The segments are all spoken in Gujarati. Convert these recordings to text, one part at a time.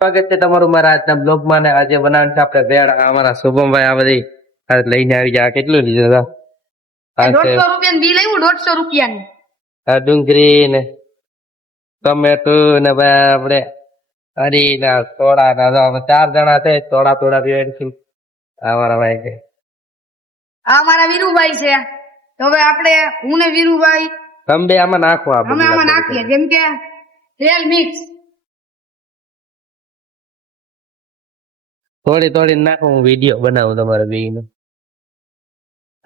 સ્વાગત છે તમારું મારા આજના બ્લોગમાં ને આજે બનાવવાનું છે આપણે વેળ. અમારા શુભમભાઈ આ બધી લઈને આવી જાય. કેટલું લીધું હતા? આ છે 150 રૂપિયાનું બિલ આવ્યું, 150 રૂપિયાનું. આ ડુંગળી ને ટમેટું ને ભાઈ આપણે હરી ને સોડા ના 4 જણા છે. થોડા પીવાનું અમારા ભાઈ છે. આ મારા વીરુભાઈ છે. તો હવે આપણે હું ને વીરુભાઈ તમે બે આમાં નાખો. આ અમે આમાં નાખીએ, જેમ કે તેલ મિક્સ થોડી નાખો. હું વિડીયો બનાવું તમારા બેયનો.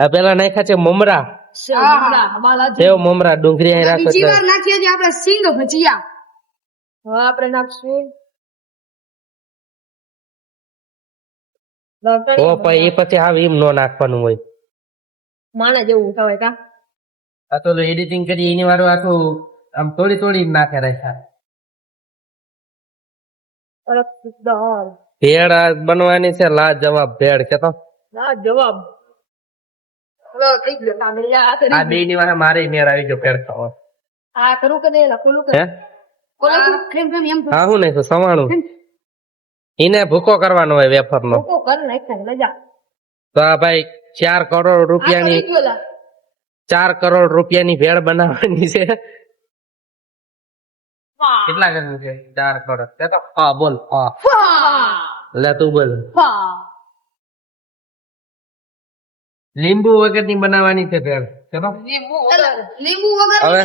આ પેલા નાખ્યા છે મમરા, સેવ મમરા, ડુંગળી અહીં રાખો. બીજી વાર નાખીએ છીએ આપણે સિંગ ભજીયા. હવે આપણે નાખશું ઓ ભાઈ, એ પછી હા એમ નો નાખવાનું હોય. માણા જેવું થવાય કા. આ તો એડિટિંગ કરી એની વાળું આખું આમ થોડી નાખે રાખ્યા. ભેળ બનવાની છે, લાજવાબ ભેળ. કેતો જવાબ આ બે ની વાળા મારે મેળ આવી ગયો ભેળ ખાવા. આ કરું કે નહીં લખોલું હે કેમ એમ હા હું નહીં સવાણું એને ભૂકો કરવાનો હોય વેફર નો. કર નાખ્યા લજા. તો આ ભાઈ 4 કરોડ રૂપિયાની 4 કરોડ રૂપિયાની ભેળ બનાવવાની છે. કેટલા કરવું છે? 4 કરોડ. કેતો હા બોલ. હા લે તું બોલ. લીંબુ વગર ની બનાવવાની છે ભેળ. કેતો લીંબુ વગર હવે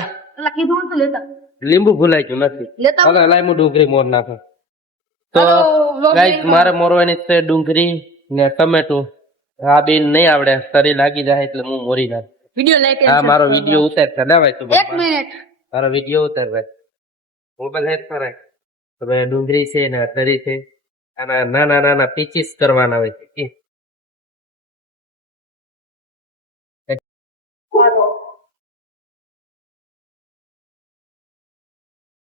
કીધું તો લેતા લીંબુ ભૂલાઈ ગયું નથી. લેતા હવે લાઈમું ડુંગળી મોર નાખો. તો ગાઈસ મારે મોરવાની છે ડુંગળી ને ટમેટું. આ બેન નહીં આવડે, શરીર લાગી જાય એટલે હું મોરી નાખ. વિડિયો લાઈક હા મારો વિડીયો ઉતાર કર ભાઈ તું. 1 મિનિટ મારો વિડીયો ઉતાર ભાઈ. મોબાઈલ હેડ કરે તો ભાઈ ડુંગળી છે ને તરી છે. આના નાના પીચીસ કરવાના હોય છે.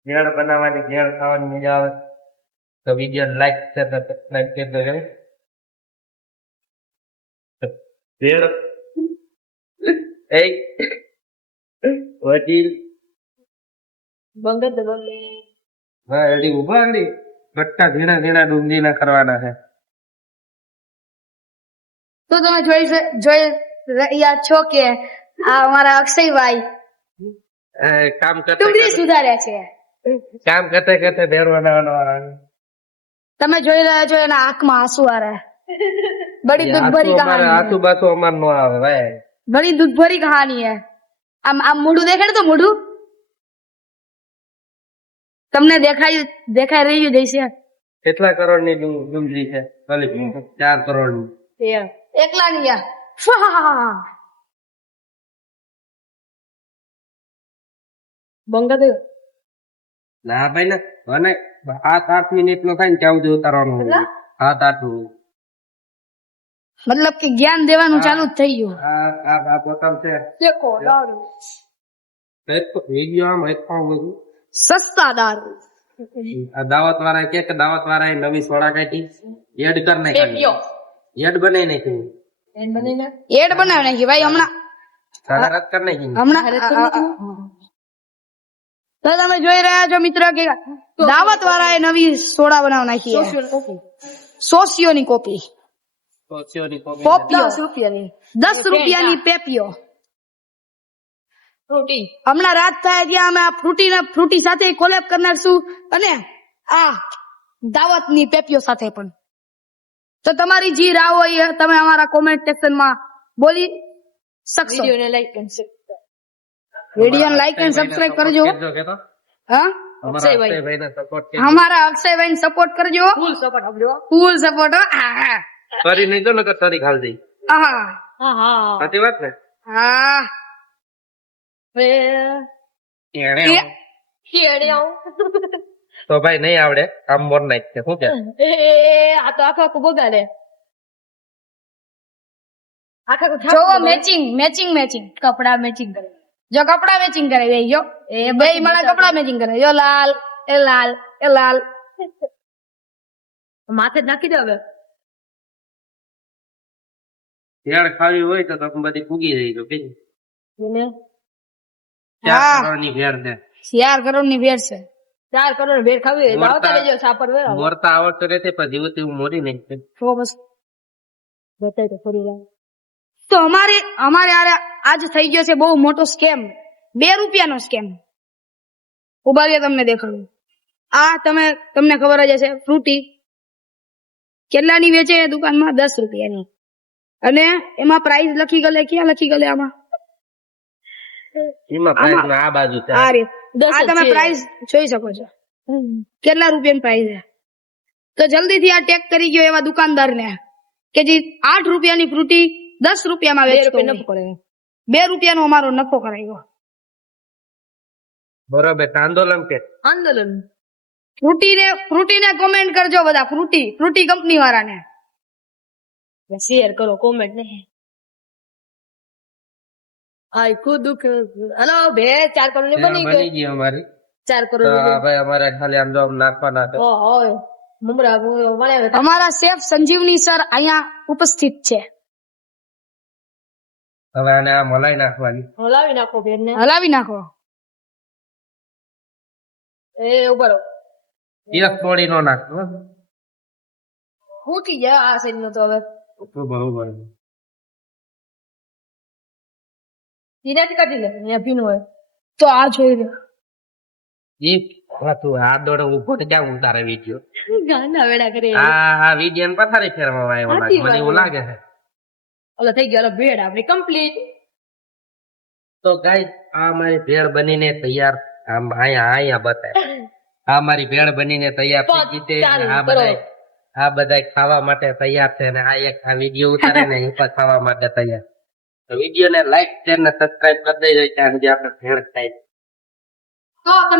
ભેળ બનાવવાની, ભેળ ખાવાની મજા આવે તો વિડીયો લાઈક શેર સબસ્ક્રાઇબ કરી દો. ભેળ એ વડીલ બંગત હા એડી ઉભા એડી ગટ્ટા ઝીણા ડુંગળીના કરવાના છે. તો તમે જોઈ રહ્યા છો કે આ અમારા અક્ષયભાઈ કામ ડુંગળી કરતા સુધારે છે. કામ કરતા ભેળ બનાવવાનો. તમે જોઈ રહ્યા છો એના આંખમાં આંસુ આ રહ્યા. બડી દુઃખ ભરી કહાની આસુ બાસુ અમાર નો આવે ભાઈ. બડી દુઃખ ભરી કહાની હે. આમ મોઢું દેખાડ તો મોઢું તમને દેખાઈ રહ્યું જઈશે. કેટલા કરોડ ની ડુંગળી છે? 4 કરોડ ની. એકલા ની યા બંગત ના ભાઈ ને મને 7-8 મિનિટ નો થાય ને ત્યાં સુધી ઉતારવાનું હોય. 7-8 મિનિટ. મતલબ કે જ્ઞાન દેવાનું ચાલુ જ થઈ ગયું. આ બોટલ છે. દેખો દારૂ વિડીયો આમ હેડફોન બધું સસ્તા દારૂ. આ દાવત વાળા કે દાવત વાળા નવી સોડા કાઢી એડ કર નાખી. એડ બનાવી નાખી. એડ બનાવી નાખી ભાઈ હમણાં. સારા રદ કર નાખી. હમણાં તો તમે જોઈ રહ્યા છો મિત્ર કે દાવત વાળાએ નવી સોડા બનાવી નાખી છે. સોસિયોની કોપી. પોપિયો 10 રૂપિયાની પેપિયો. હમણાં રાત થાય ત્યાં અમે આ ફ્રૂટી સાથે કોલેબ કરનારશું અને આ દાવતની પેપિયો સાથે પણ. તો તમારી જે રાહ હોય એ તમે અમારા કોમેન્ટ સેક્શનમાં બોલી શકશો. વિડીયો લાઈક અને સબસ્ક્રાઇબ કરજો. હા અમારા અક્ષયભાઈ સપોર્ટ કરજો. Full support. કરી નહીં તો નકર તારી ખાલ દઈ. હા સાચી વાત ને? હા તો ભાઈ નહીં આવડે આમ મોર નાખ છે. શું કે આ તો આખા બગાડે. જોવો મેચિંગ કપડા મેચિંગ કરે. જો કપડા મેચિંગ કરે જો એ બે મારા કપડા મેચિંગ કરે. જો લાલ એ લાલ માથે નાખી દે. હવે ભેળ ખાવી હોય તો તમે બધી પૂગી રહી તો કે 4 કરોડ ની ભેળ છે. 4 કરોડ ની ભેળ છે. 4 કરોડ ભેળ ખાવી હોય તો આવતા મોરતા- રહેજો સાપર વેરા મોરતા આવડતું નથી પણ જેવું તેવું મોરી નહીં તો બસ બતાય તો ફરી વાર તો અમારે આજ થઈ ગયો છે બહુ મોટો સ્કેમ 2 રૂપિયાનો સ્કેમ. ઉભા રહ્યા તમને દેખાડું. આ તમને ખબર જ હશે ફ્રૂટી કેટલાની વેચે એ દુકાનમાં 10 રૂપિયાની અને એમાં પ્રાઇસ લખી ગલે ક્યાં લખી ગલે આમાં એમાં price ના આ બાજુ છે આ રીત 10 આ તમે છે. પ્રાઇસ જોઈ શકો છો કેટલા રૂપિયાની પ્રાઇસ છે. તો જલ્દીથી આ ટેગ કરી ગયો એવા દુકાનદારને કે જે 8 રૂપિયાની ફ્રૂટી 10 રૂપિયામાં 2 વેચતો રૂપિયા હોય. નફો કરે 2 રૂપિયાનો અમારો નફો કરાયો. બરોબર આંદોલન કે આંદોલન ફ્રૂટીને કોમેન્ટ કરજો બધા ફ્રૂટી કંપની વાળાને. શેર કરો કોમેન્ટ નહીં આય ખુદ દુખ હલો બે 4 કરોડ ની બની બની ગઈ ગઈ અમારી 4 તો કરોડ ની હવે અમારે ખાલી આમ જો આમ નાખવાના છે. ઓય મમરા મળ્યા અમારા શેફ સંજીવની સર અહીંયા ઉપસ્થિત છે. હવે આને આમ હલાઈ નાખવાની હલાવી નાખો ભેળ ને હલાવી નાખો. એ ઉપર એક થોડી નો નાખતો ફૂટી જાય આ સાઈડ નો તો હવે તો બરોબર ધીરેથી કાઢી લે અહીંયા ભીનું હોય તો આ જોઈ લો. એ હતું આ દોડે ઉભો ને જાવ તારે વિડીયો ગાંડા વેડા કરે આ વિડીયો પથારી ફેરવા આવ્યો લાગે મને એવું લાગે છે. ઓલો થઈ ગયો ભેળ આપણી કમ્પ્લીટ તો ગાઈસ આ મારી ભેળ બનીને તૈયાર આમ અહીંયા બતાય આ મારી ભેળ બનીને તૈયાર થઈ ગઈ છે અને આ બધાય ખાવા માટે તૈયાર છે અને આ એક આ વિડીયો ઉતારે ને એ પણ ખાવા માટે તૈયાર. તો વિડીયો ને લાઈક શેર ને સબસ્ક્રાઇબ કરી દેજો ત્યાં સુધી આપણે ભેળ ખાઈ તો તમે